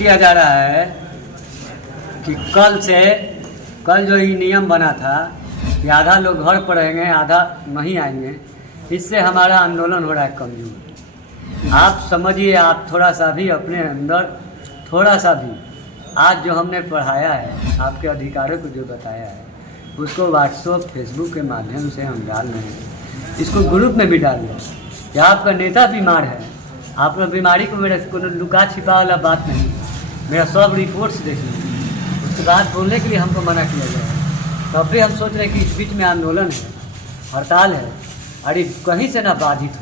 किया जा रहा है कि कल जो ये नियम बना था कि आधा लोग घर पर रहेंगे, आधा नहीं आएंगे, इससे हमारा आंदोलन हो रहा है कमजोर। आप समझिए, आप थोड़ा सा भी अपने अंदर थोड़ा सा भी आज जो हमने पढ़ाया है, आपके अधिकारों को जो बताया है, उसको व्हाट्सएप फेसबुक के माध्यम से हम डाल रहे हैं। इसको ग्रुप में भी डाल दें कि आपका नेता बीमार है, आपका बीमारी को मेरा को लुका छिपा वाला बात नहीं, मेरा सब रिपोर्ट्स देख लीजिए। उसके बाद बोलने के लिए हमको मना किया गया है। तब भी हम सोच रहे हैं कि इस बीच में आंदोलन है, हड़ताल है, अरे कहीं से ना बाधित हो।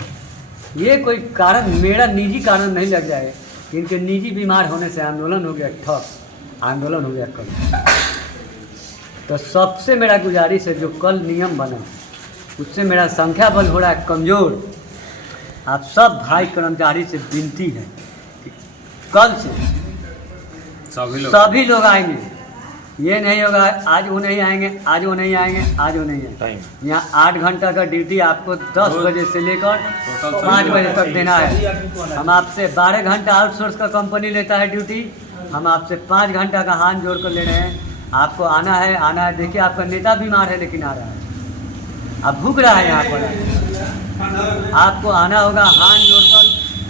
ये कोई कारण मेरा निजी कारण नहीं लग जाए कि इनके निजी बीमार होने से आंदोलन हो गया ठप, आंदोलन हो गया कल। तो सबसे मेरा गुजारिश है, जो कल नियम बना उससे मेरा संख्या बल हो रहा है कमज़ोर। आप सब भाई कर्मचारी से विनती है कि कल से सभी लोग आएंगे। ये नहीं होगा आज वो नहीं आएंगे, आज वो नहीं आएंगे, आज वो नहीं आएंगे। यहाँ 8 घंटा का ड्यूटी आपको 10 बजे से लेकर 5 बजे तक देना है। हम आपसे 12 घंटा आउटसोर्स का कंपनी लेता है ड्यूटी, हम आपसे 5 घंटा का हाथ जोड़ कर ले रहे हैं। आपको आना है। देखिए आपका नेता बीमार है लेकिन आ रहा है, अब भूख रहा है यहाँ पर, आपको आना होगा हाथ जोड़कर।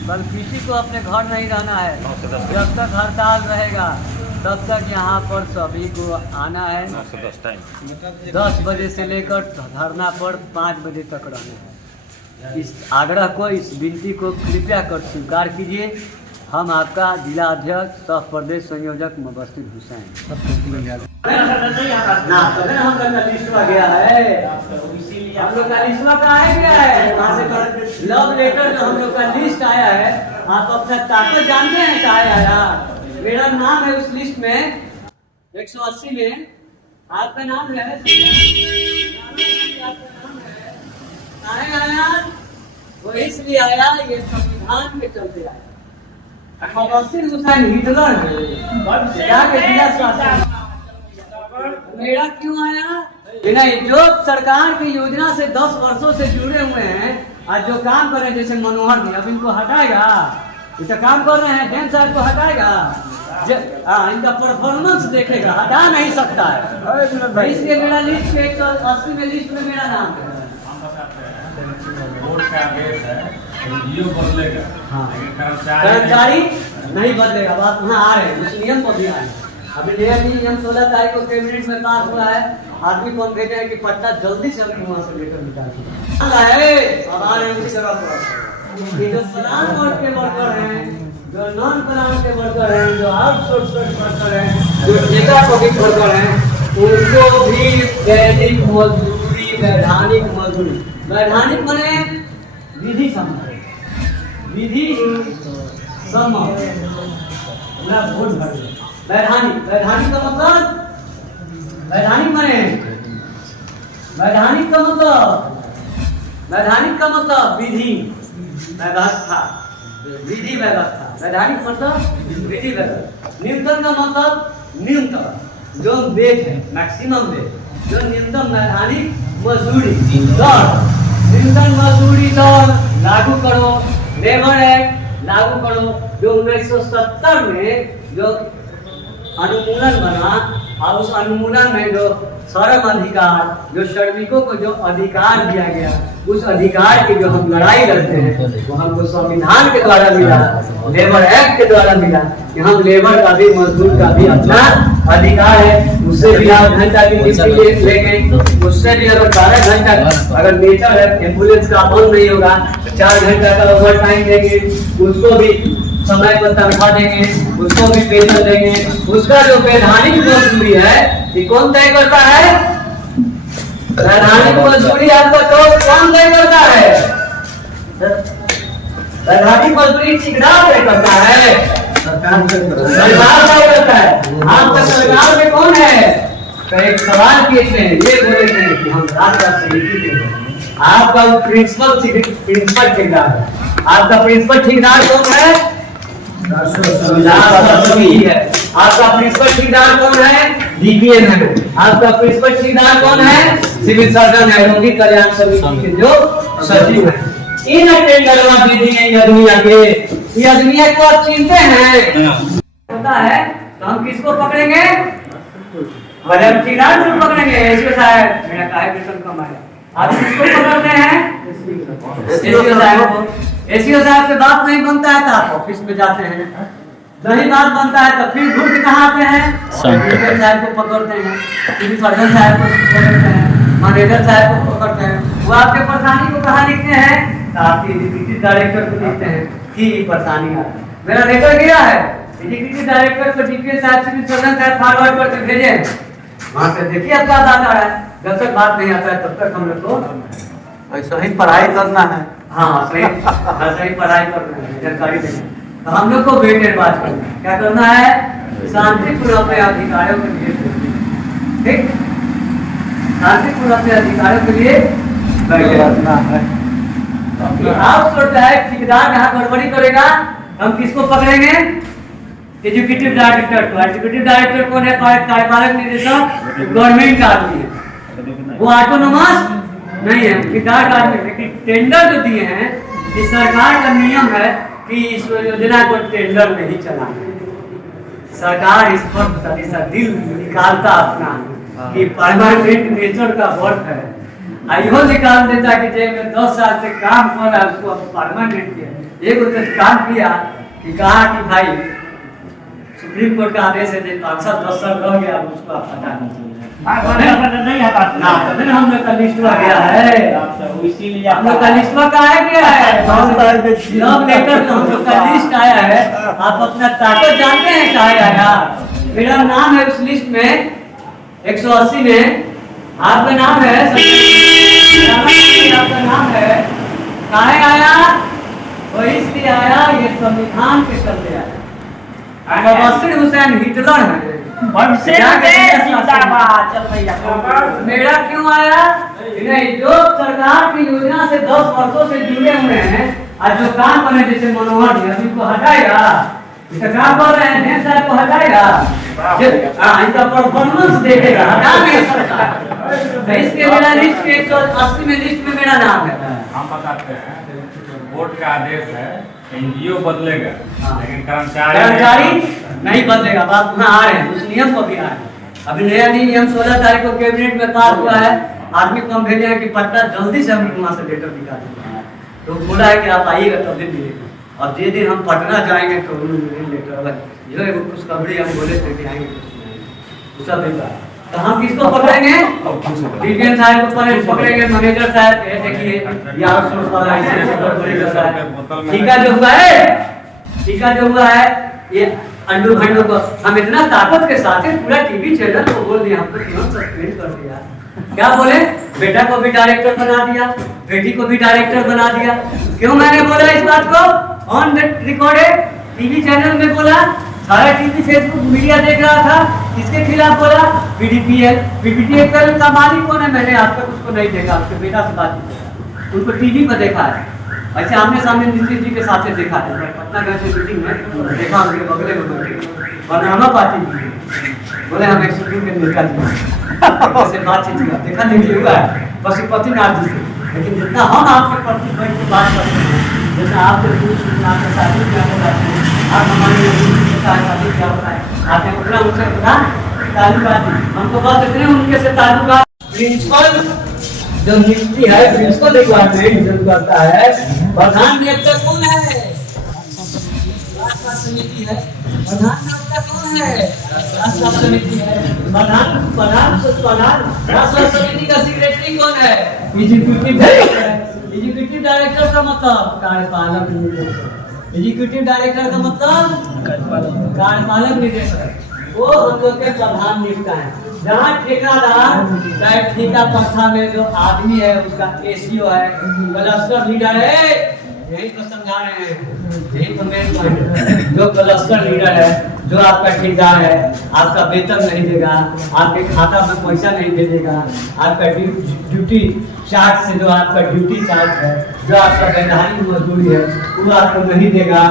कल किसी को अपने घर नहीं रहना है, जब तक हड़ताल रहेगा तब तक यहाँ पर सभी को आना है। 10 बजे से लेकर धरना पर 5 बजे तक रहना है। इस आग्रह को, इस विनती को कृपया कर स्वीकार कीजिए। हम आपका जिला अध्यक्ष सह प्रदेश संयोजक मुबस्सिर हुसैन। हम लोग का लिस्ट आ गया है, हम लोग का लिस्ट गया है, वहाँ से लव लेटर जो हम लोग का लिस्ट आया है। आप अपना ताकत जानते हैं क्या आया? मेरा नाम है उस लिस्ट में 180 में, आपका नाम है। आया वो इसलिए आया, ये संविधान के चलते आया। मुबस्सिर हुसैन हिटलर मेरा क्यों आया? नहीं, जो सरकार की योजना से 10 वर्षों से जुड़े हुए हैं, आज जो काम कर रहे हैं, जैसे मनोहर जी, अब इनको हटाएगा? इसे काम कर रहे हैं, डैन साहब को हटाएगा? इनका परफॉर्मेंस देखेगा, हटा नहीं सकता है। इसलिए मेरा लिस्ट 180 में लिस्ट में मेरा नाम है। कर्मचारी नहीं बदलेगा, बात वहाँ आ रहे हैं, उस नियम को भी आ रहे हैं। अभी नया नियम 16 तारीख को कैबिनेट में पास हुआ है। आदमी को हम कहते हैं कि पट्टा जल्दी से हम वहाँ से लेकर निकाल जो प्रधान वर्ग के वर्कर हैं, जो नॉन प्रधान के वर्कर हैं, जो आउटसोर्स वर्कर हैं, जो एकाधिक वर्कर हैं, उनको भी दैनिक मजदूरी, वैधानिक मजदूरी, वैधानिक माने विधि सम्मत, विधि सम्मत पूरा वोट भर दे। वैधानिक, वैधानिक का मतलब, वैधानिक माने वैधानिक का मतलब, वैधानिक का मतलब विधि व्यवस्था, विधि व्यवस्था। वैधानिक मतलब विधि व्यवस्था। न्यूनतम का मतलब न्यूनतम जो वेज है, मैक्सिमम वेज, जो न्यूनतम वैधानिक मजदूरी दर, न्यूनतम मजदूरी दर लागू करो। लेबर एक्ट लागू करो, जो 1970 में जो अनुमूलन बना, और उस अनुमूलन में जो श्रम अधिकार, जो श्रमिकों को जो अधिकार दिया गया, उस अधिकार की जो हम लड़ाई लड़ते हैं, वो हमको संविधान के द्वारा मिला, लेबर एक्ट के द्वारा मिला कि हम लेबर का भी, मजदूर का भी अपना अधिकार है। उससे भी 8 घंटा की ड्यूटी लेंगे, उससे भी अगर 12 घंटा अगर नेचर है, एम्बुलेंस का बंद नहीं होगा, 4 घंटा का ओवर टाइम देंगे, उसको भी समय पर तनख्वाह देंगे, उसको भी वेतन देंगे। उसका जो वैधानिक मजदूरी है, ये कौन तय करता है? वैधानिक मजदूरी आपका कौन तय करता है? वैधानिक मजदूरी ठेकेदार तय करता है, सरकार तय करता है। आपका सरकार में कौन है? तो एक सवाल किए थे, ये बोले थे कि हम राज्य समिति के, आपका प्रिंसिपल ठेकेदार है। आपका प्रिंसिपल ठेकेदार कौन है? है। आपका प्रिंसिपल ठेकेदार कौन है? डीपीएम है। आपका प्रिंसिपल ठेकेदार कौन है? सिविल सर्जन है, रोगी कल्याण समिति के जो सचिव है। इन टेंडरवा विधि नहीं आदमी आगे, ये आदमी को आप चिनते हैं? होता है तो हम किसको पकड़ेंगे? बोले ठेकेदार को पकड़ेंगे। एसडीओ साहब मेरा काहे वेतन कम आया, आप किसको पकड़ते हैं? एसडीओ साहब को। एसडीओ साहब से बात नहीं बनता है तो आप ऑफिस में जाते हैं, नहीं बात बनता है तो फिर घूम के कहाँ आते हैं? डिवीजन साहब को पकड़ते हैं, फिर सर्जन साहब को पकड़ते हैं, मैनेजर साहब को पकड़ते हैं। वो आपके परेशानी को कहाँ लिखते हैं? तो आपके एग्जीक्यूटिव डायरेक्टर को लिखते हैं कि परेशानी आ रही है। मेरा लेटर गया है, एग्जीक्यूटिव डायरेक्टर को डीपीएस साहब से सर्जन साहब फॉरवर्ड करके भेजे, वहाँ से देखिए आपका बात आ रहा है। जब तक बात नहीं आता है तब तक हम लोग को ऐसा ही पढ़ाई करना है। हाँ सही पढ़ाई करना है, जानकारी देना है। तो हम लोग को वेटेड बात करना है, क्या करना है? शांतिपूर्ण अपने अधिकारियों के लिए, ठीक, शांतिपूर्ण अपने अधिकारियों के लिए बैठना है। आप सोचता है ठेकेदार यहाँ गड़बड़ी करेगा, हम किसको पकड़ेंगे? एजुकेटिव डायरेक्टर को। एजुकेटिव डायरेक्टर कौन है? कार्यपालक निदेशक, गवर्नमेंट का आदमी है, वो ऑटोनोमस नहीं है, ठेकेदार का आदमी। लेकिन टेंडर जो दिए हैं, इस सरकार का नियम है कि इस योजना को टेंडर में ही चलाना है। सरकार इस पर दिल निकालता अपना कि परमानेंट नेचर का वर्क है, आइयो निकाल देता कि जे में 10 साल से काम कर रहा है उसको परमानेंट किया। एक तो काम किया कि कहा कि भाई सुप्रीम कोर्ट का आदेश है, 5 साल 10 साल रह गया, उसको आप हटा नहीं हटाते ना, तभी हम लोग का लिस्ट आ गया है, इसीलिए हम लोग का लिस्ट का है क्या है, लव लेटर का हम लोग का लिस्ट आया है। आप अपना ताकत जानते हैं कहाँ आया? मेरा नाम है उस लिस्ट में 180 में, आपका नाम है, आपका नाम है, कहाँ आया? वही इसलिए आया, ये संविधान के चलते आया। बशीर हुसैन हिटलर है, मेरा क्यों आया? नहीं, जो सरकार की योजना से 10 वर्षों से जुड़े हुए हैं और जो काम बने, जैसे मनोहर जी, अभी को हटाएगा, इसे काम कर रहे हैं, साहब को हटाएगा, इनका परफॉर्मेंस देखेगा, हटा नहीं सकता। इसके मेरा लिस्ट के 180 में लिस्ट में मेरा नाम है। हम बताते हैं कोर्ट का आदेश है, एनजीओ बदलेगा लेकिन कर्मचारी नहीं बदलेगा। बात पुनः आ रहे हैं, उस नियम को भी आ रहे हैं। अभी नया नियम 16 तारीख को कैबिनेट में पास हुआ है। आदमी को हम भेजे हैं कि पटना जल्दी से हम वहाँ से लेटर निकालेंगे, तो बोला है कि आप आइएगा तब दिन मिलेगा। और जिस दिन हम पटना जाएंगे तो लेटर जो है खुशखबरी हम बोले थे कि आएंगे उसका भी बात। तो हम किसको पकड़ेंगे? डीपीएन साहब को पकड़ेंगे, मैनेजर साहब देखिए यहाँ टीका जो हुआ है, टीका जो हुआ है ये अंडू भंडू को हम इतना ताकत के साथ पूरा टीवी चैनल को बोल दिया, हमको तुरंत सस्पेंड कर दिया। क्या बोले? बेटा को भी डायरेक्टर बना दिया, बेटी को भी डायरेक्टर बना दिया। क्यों मैंने बोला इस बात को? On the recorded TV channel में बोला, सारा टीवी फेसबुक मीडिया देख रहा था। किसके खिलाफ बोला? पीडीपीएल। पीडीपीएल का मालिक कौन है? मैंने आज तक उसको नहीं देखा, उसके बेटा से बात की, उनको टीवी पर देखा है, ऐसे आमने सामने नीतीश जी के साथ देखा है। पटना गए थे मीटिंग में, देखा उनके बगले में बनाना पार्टी बोले हम एक सुप्रीम के नेता जी से बातचीत किया, देखा नहीं हुआ है पशुपतिनाथ जी से। लेकिन जितना हम आपके प्रति बैठ के बात करते हैं, जैसे आपके आपका शादी क्या होता है, आप हमारे शादी क्या होता है, आपने उतना उनसे पता ताल्लुकात हमको बात इतने उनके से ताल्लुकात। प्रिंसिपल जो नियुक्ति है, प्रिंसिपल रिक्वायरमेंट जो करता है, प्रधान नियोक्ता कौन है? राष्ट्र समिति है। प्रधान नियोक्ता कौन है? राष्ट्र समिति है। प्रधान राष्ट्र समिति का सेक्रेटरी कौन है? एग्जीक्यूटिव डायरेक्टर है। एग्जीक्यूटिव डायरेक्टर का मतलब कार्यपालक निदेशक। एग्जीक्यूटिव डायरेक्टर का मतलब कार्यपालक निदेशक, वो हम लोग के प्रधान नियुक्त है। जहाँ ठेकादार चाहे ठेका प्रथा में जो आदमी है उसका एसीओ है, क्लस्टर लीडर है, यही तो समझा रहे हैं, यही तो मेन पॉइंट है। जो क्लस्टर लीडर है, जो आपका ठेकेदार है, आपका वेतन नहीं देगा, आपके खाता में पैसा नहीं भेजेगा, आपका ड्यूटी चार्ज से जो आपका ड्यूटी चार्ज है, जो आपका वैधानिक मजदूरी है, वो आपको नहीं देगा।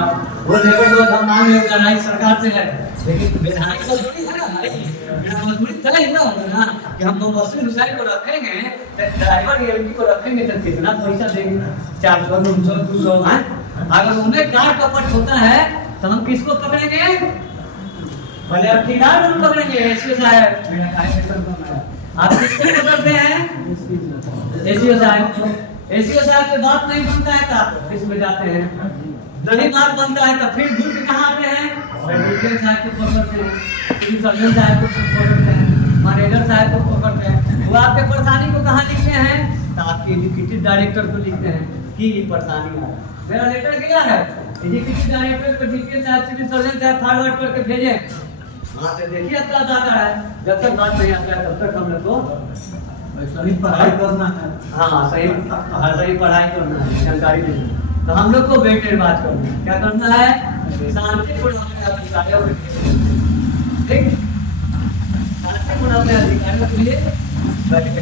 वो लेबर लोग हम मांग रहे लड़ाई सरकार से है, लेकिन वैधानिक मजदूरी है ना, मजदूरी तय ना होगा कि हम तो बशीर हुसैन को रखेंगे, ड्राइवर एलपी को रखेंगे तो कितना पैसा देंगे? 400 300 200 है। अगर उन्हें कार कपट होता है तो हम किसको पकड़ेंगे? पहले आप ठेकेदार को पकड़ेंगे, एसपी साहब आप किसको पकड़ते हैं? एसपी साहब। एसपी साहब से बात नहीं बनता है तो आप ऑफिस में जाते हैं, नहीं बात बनता है तो फिर दूर से कहाँ आते हैं? डीएम साहब को पकड़ते हैं, सिविल सर्जन साहब को पकड़ते हैं, मैनेजर साहब को पकड़ते हैं। वो आपके परेशानी को कहाँ लिखते हैं? तो आपके एग्जीक्यूटिव डायरेक्टर को लिखते हैं कि ये परेशानी है। मेरा लेटर गया है एग्जीक्यूटिव डायरेक्टर को, डीएम साहब, सिविल सर्जन साहब फॉरवर्ड करके भेजें। हाँ तो देखिए अपना दाता है, जब तक बात नहीं आता है तब तक हम लोग को सही पढ़ाई करना है। हाँ सही पढ़ाई करना है, जानकारी देना है। तो हम लोग को बेटे बात करना है, क्या करना है? शांतिपूर्ण अपने अधिकारियों को, ठीक, शांतिपूर्ण अपने अधिकारियों के लिए बैठ के